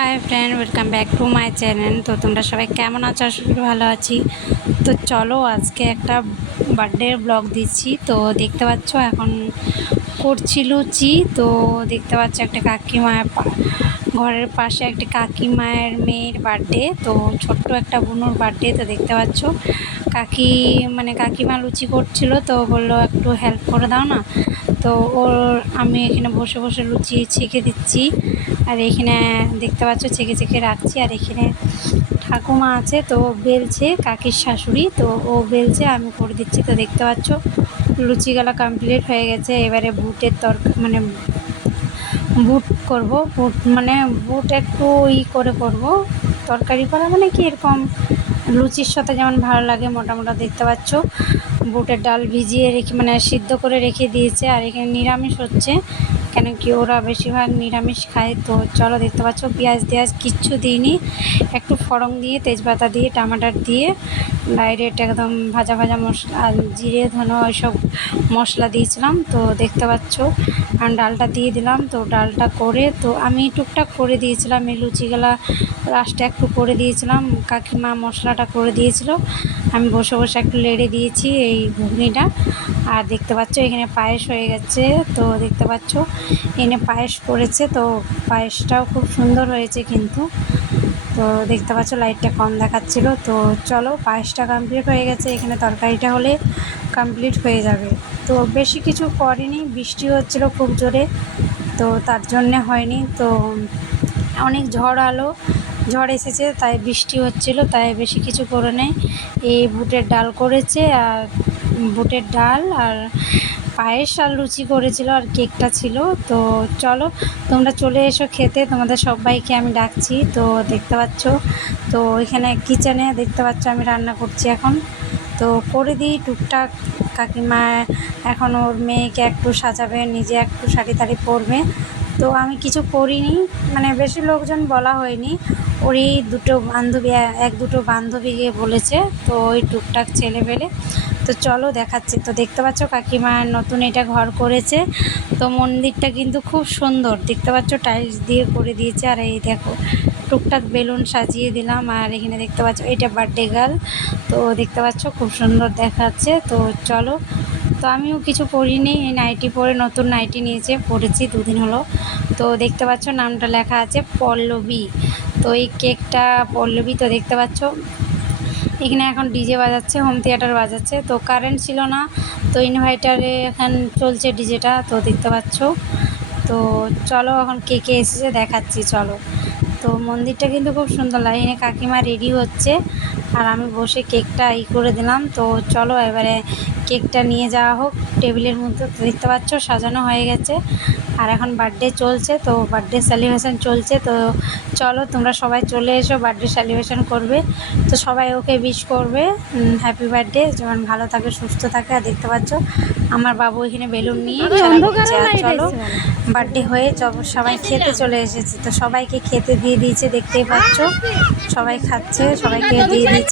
Hi friend, welcome back to my channel. তো তোমরা সবাই কেমন আছো? আশা করি ভালো আছি। তো চলো আজকে একটা বার্থডে ব্লগ দিচ্ছি। তো দেখতে পাচ্ছ এখন করছি লুচি। তো দেখতে পাচ্ছ একটা কাকিমায়ের ঘরের পাশে একটা কাকিমায়ের মেয়ের বার্থডে। তো ছোট্ট একটা বোনুর বার্থডে। তো দেখতে পাচ্ছ কাকিমা লুচি করছিল, তো বললো একটু হেল্প করে দাও না। তো আমি এখানে বসে বসে লুচি ছেঁকে দিচ্ছি, আর এখানে দেখতে পাচ্ছ ছেঁকে ছেঁকে রাখছি। আর এখানে ঠাকুমা আছে, তো বেলছে, কাকির শাশুড়ি, তো ও বেলছে, আমি করে দিচ্ছি। তো দেখতে পাচ্ছ লুচিগুলো কমপ্লিট হয়ে গেছে। এবারে বুটের বুট করব। বুট একটু করে করব। তরকারি করা মানে কি এরকম লুচির সাথে যেমন ভালো লাগে মোটা মোটা। দেখতে পাচ্ছ বুটের ডাল ভিজিয়ে রেখে সিদ্ধ করে রেখে দিয়েছে। আর এখানে নিরামিষ হচ্ছে, কেন কি ওরা বেশিরভাগ নিরামিষ খায়। তো চলো দেখতে পাচ্ছ পেঁয়াজ কিচ্ছু দিইনি, একটু ফড়ং দিয়ে তেজপাতা দিয়ে টমাটার দিয়ে ডাইরেক্ট একদম ভাজা ভাজা মশলা, জিরে ধনে ওইসব মশলা দিয়েছিলাম। তো দেখতে পাচ্ছ আর ডালটা দিয়ে দিলাম। তো ডালটা করে তো আমি টুকটাক করে দিয়েছিলাম, এই লুচিগুলা লাস্টে একটু করে দিয়েছিলাম, কাকিমা মশলাটা করে দিয়েছিল, আমি বসে বসে একটু লেড়ে দিয়েছি এই ঘুগনিটা। আর দেখতে পাচ্ছ এখানে পায়েস হয়ে গেছে। তো দেখতে পাচ্ছ এখানে পায়েস করেছে, তো পায়েসটাও খুব সুন্দর হয়েছে কিন্তু। তো দেখতে পাচ্ছ লাইটটা কম দেখাচ্ছিল। তো চলো পায়েসটা কমপ্লিট হয়ে গেছে, এখানে তরকারিটা হলে কমপ্লিট হয়ে যাবে। তো বেশি কিছু করিনি, বৃষ্টি হচ্ছিল খুব জোরে, তো তার জন্যে হয়নি। তো অনেক ঝড় এসেছে, তাই বৃষ্টি হচ্ছিল, তাই বেশি কিছু করে নেই। এই বুটের ডাল করেছে, আর বুটের ডাল আর পায়েস আর লুচি করেছিল, আর কেকটা ছিল। তো চলো তোমরা চলে এসো খেতে, তোমাদের সবাইকে আমি ডাকছি। তো দেখতে পাচ্ছ তো এখানে কিচেনে দেখতে পাচ্ছ আমি রান্না করছি এখন। তো করে দিই টুকটাক। কাকিমা এখন ওর মেয়েকে একটু সাজাবে, নিজে একটু শাড়ি টাড়ি পরবে। তো আমি কিছু করিনি, বেশি লোকজন বলা হয়নি, ওরই দুটো বান্ধবীকে বলেছে। তো ওই টুকটাক ছেলে পেলে। তো চলো দেখাচ্ছি। তো দেখতে পাচ্ছ কাকিমা নতুন এটা ঘর করেছে। তো মন্দিরটা কিন্তু খুব সুন্দর, দেখতে পাচ্ছ টাইলস দিয়ে করে দিয়েছে। আর এই দেখো টুকটাক বেলুন সাজিয়ে দিলাম। আর এখানে দেখতে পাচ্ছ এটা বার্থডে গার্ল। তো দেখতে পাচ্ছ খুব সুন্দর দেখাচ্ছে। তো চলো, তো আমিও কিছু পরিনি, এই নাইটি পরে নতুন নাইটি নিয়েছে, পরেছি 2 দিন হলো। তো দেখতে পাচ্ছ নামটা লেখা আছে পল্লবী। তো এই কেকটা পল্লবী। তো দেখতে পাচ্ছ এখানে এখন ডিজে বাজাচ্ছে, হোম থিয়েটার বাজাচ্ছে। তো কারেন্ট ছিল না, তো ইনভার্টারে এখন চলছে ডিজেটা। তো দেখতে পাচ্ছ। তো চলো এখন কেকে এসেছে দেখাচ্ছি, চলো। তো মন্দিরটা কিন্তু খুব সুন্দর লাগে। এখানে কাকিমা রেডি হচ্ছে, আর আমি বসে কেকটা করে দিলাম। তো চলো এবারে কেকটা নিয়ে যাওয়া হোক টেবিলের মধ্যে। দেখতে পাচ্ছ সাজানো হয়ে গেছে, আর এখন বার্থডে চলছে, তো বার্থডে সেলিব্রেশন চলছে। তো চলো তোমরা সবাই চলে এসো, বার্থডে সেলিব্রেশন করবে। তো সবাই ওকে উইশ করবে, হ্যাপি বার্থডে, যেমন ভালো থাকে সুস্থ থাকে। আর দেখতে পাচ্ছ আমার বাবু এখানে বেলুন নিয়ে খেলা করছে। আর চলো বার্থডে হয়ে সবাই খেতে চলে এসেছে। তো সবাইকে খেতে দিয়ে দিয়েছে, দেখতেই পাচ্ছ সবাই খাচ্ছে, সবাইকে দিয়ে দিয়েছে।